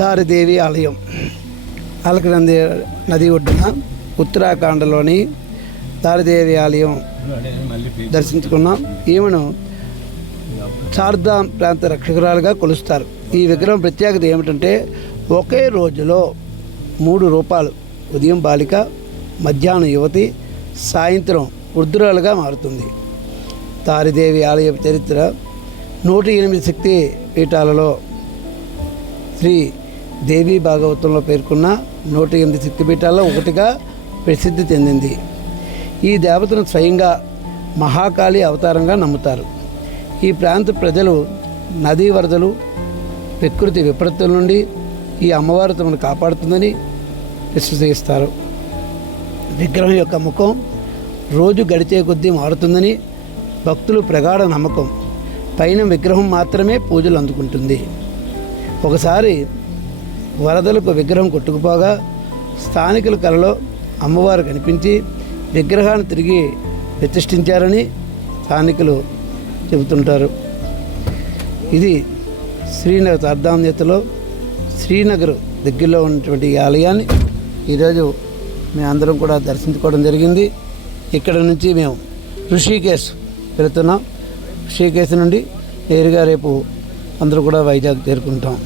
దారిదేవి ఆలయం అలకనంది నది ఒడ్డున ఉత్తరాఖండ్లోని దారిదేవి ఆలయం దర్శించుకున్నాం. ఈమెను చార్ధామ్ ప్రాంత రక్షకురాలుగా కొలుస్తారు. ఈ విగ్రహం ప్రత్యేకత ఏమిటంటే ఒకే రోజులో 3 రూపాలు, ఉదయం బాలిక, మధ్యాహ్నం యువతి, సాయంత్రం వృద్ధురాలుగా మారుతుంది. దారిదేవి ఆలయ చరిత్ర 108 శక్తి పీఠాలలో శ్రీ దేవి భాగవతంలో పేర్కొన్న 108 శక్తిపీఠాల్లో ఒకటిగా ప్రసిద్ధి చెందింది. ఈ దేవతను స్వయంగా మహాకాళి అవతారంగా నమ్ముతారు. ఈ ప్రాంత ప్రజలు నదీ వరదలు, ప్రకృతి విపత్తుల నుండి ఈ అమ్మవారు తమను కాపాడుతుందని విశ్వసిస్తారు. విగ్రహం యొక్క ముఖం రోజు గడిచే కొద్దీ మారుతుందని భక్తులు ప్రగాఢ నమ్మకం. పైన విగ్రహం మాత్రమే పూజలు అందుకుంటుంది. ఒకసారి వరదలకు విగ్రహం కొట్టుకుపోగా స్థానికుల కలలో అమ్మవారు కనిపించి విగ్రహాన్ని తిరిగి ప్రతిష్ఠించారని స్థానికులు చెబుతుంటారు. ఇది శ్రీనగర్ చార్ధామ్యతలో శ్రీనగర్ దగ్గరలో ఉన్నటువంటి ఈ ఆలయాన్ని ఈరోజు మేమందరం కూడా దర్శించుకోవడం జరిగింది. ఇక్కడ నుంచి మేము ఋషికేశ్ వెళుతున్నాం. ఋషికేశ్ నుండి నేరుగా రేపు అందరూ కూడా వైజాగ్ చేరుకుంటాం.